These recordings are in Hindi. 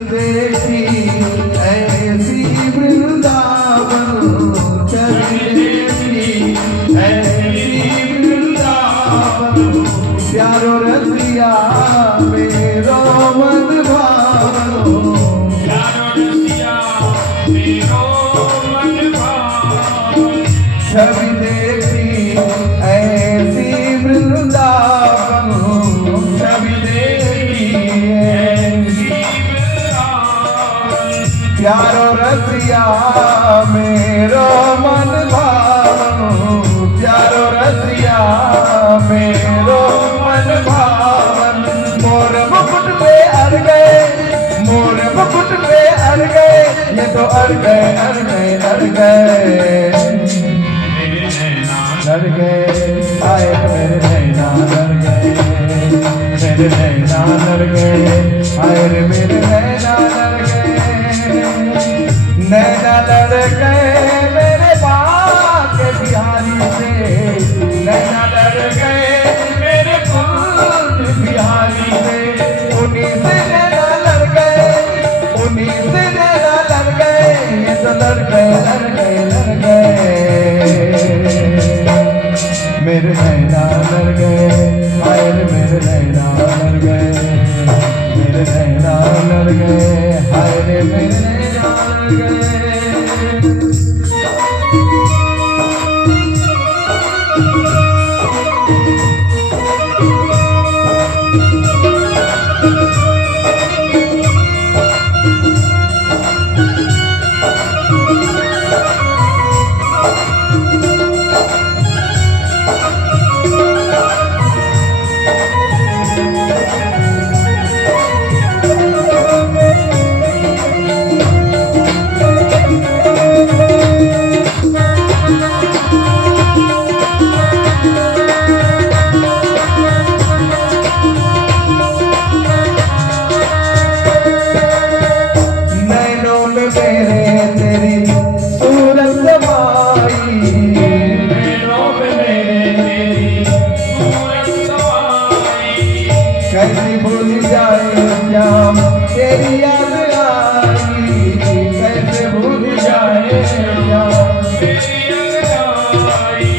देखी ऐसी वृंदावन छवि देखी ऐसी वृंदावन प्यारो रसिया मेरो मन भावनो प्यारो रसिया मेरो मन भावन छवि देखी ऐसी वृंदावन छवि देखी प्यारो रसिया मेरो मन भावनो प्यारो रसिया मेरो मन भावन मोर मुकुट पे अड़ गए मोर मुकुट पे अड़ गए ये तो अड़ गए अड़ गए अड़ गए लड़ गए आए मेरे नैना लड़ गए मेरे नैना लड़ गए आए रे मेरे नैना लड़ गए नैना लड़ गए मेरे बाप के बिहारी से नैना लड़ गए मेरे कुल बिहारी से उन्हीं से नैना लड़ गए उन्हीं से नैना लड़ गए ये तो लड़ गए लड़ गए लड़ गए मेरे नैना लड़ गए आए रे मेरे नैना लड़ गए मेरे नैना लड़ गए आए रे मेरे नैना लड़ गए कैसे भूल जाए श्याम तेरी याद आई कैसे भूल जाए श्याम तेरी याद आई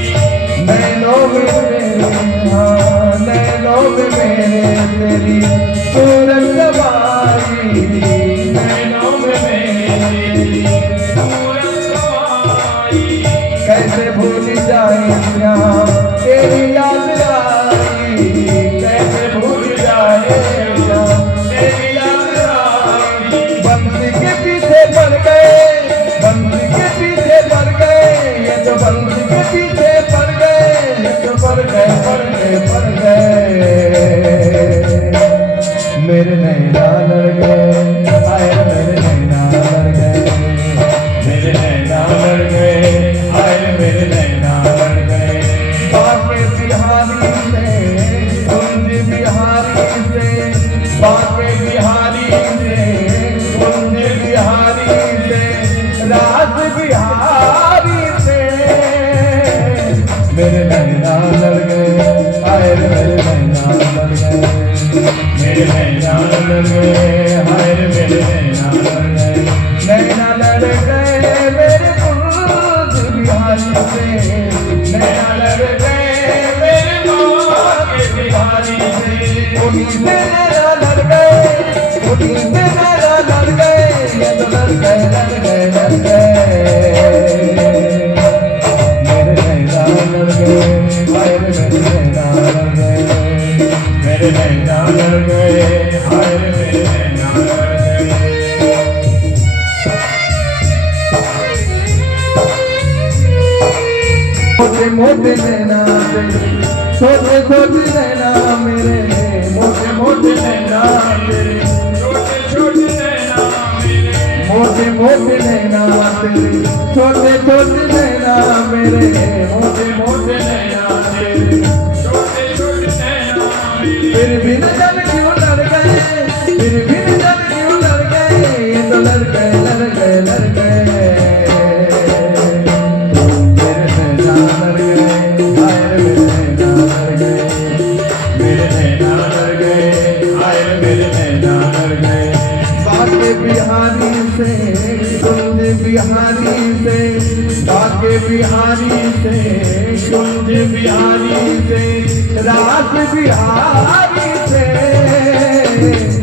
नैनों में मेरे हाँ नैनों में मेरे तेरी सूरत समाई नैनों में मेरी सूरत समाई कैसे भूल जाए श्याम तेरी याद आई कैसे भूल जाए श्याम तेरी याद आई बंसी के पीछे पड़ गए बंसी के पीछे पड़ गए ये तो बंसी के पीछे पड़ गए ये तो पड़ गए पड़ गए पड़ गए मेरे नैना लड़ गए आए मेरे नैना लड़ गए मेरे नैना लड़ गए आए मेरे नैना लड़ गए बाके बिहारी से कुंज बिहारी से बाके बिहारी से कुंज बिहारी से राज बिहारी से मेरे नैना लड़ गए आए रे मेरे नैना लड़ गए मेरे नैना लड़ गए आए रे मेरे नैना लड़ गए नैना लड़ गए मेरे कुंज बिहारी से नैना लड़ गए मेरे बाके बिहारी से उन्हीं से नैना लड़ गए उन्हीं से नैना लड़ गए ये तो लड़ गए लड़ गए लड़ गए मेरे नैना लड़ गए आए रे मेरे नैना लड़ गए मेरे नैना लड़ गए आए रे मेरे नैना लड़ गए मोटे मोटे नैना छोटे छोटे नैना मेरे मोटे मोटे नैना मेरे छोटे छोटे नैना मेरे मोटे मोटे नैना तेरे छोटे छोटे नैना मेरे मोटे मोटे नैना तेरे छोटे छोटे नैना मेरे फिर भी न जाने क्यों लड़ गए फिर भी न जाने क्यों लड़ गए ये तो लड़ गए लड़ गए लड़ गए मेरे नैना लड़ गए आए रे मेरे नैना लड़ गए मेरे नैना लड़ गए आए रे मेरे नैना लड़ गए बाके बिहारी से, कुंज बिहारी से, बाके बिहारी से, कुंज बिहारी से, रास बिहारी से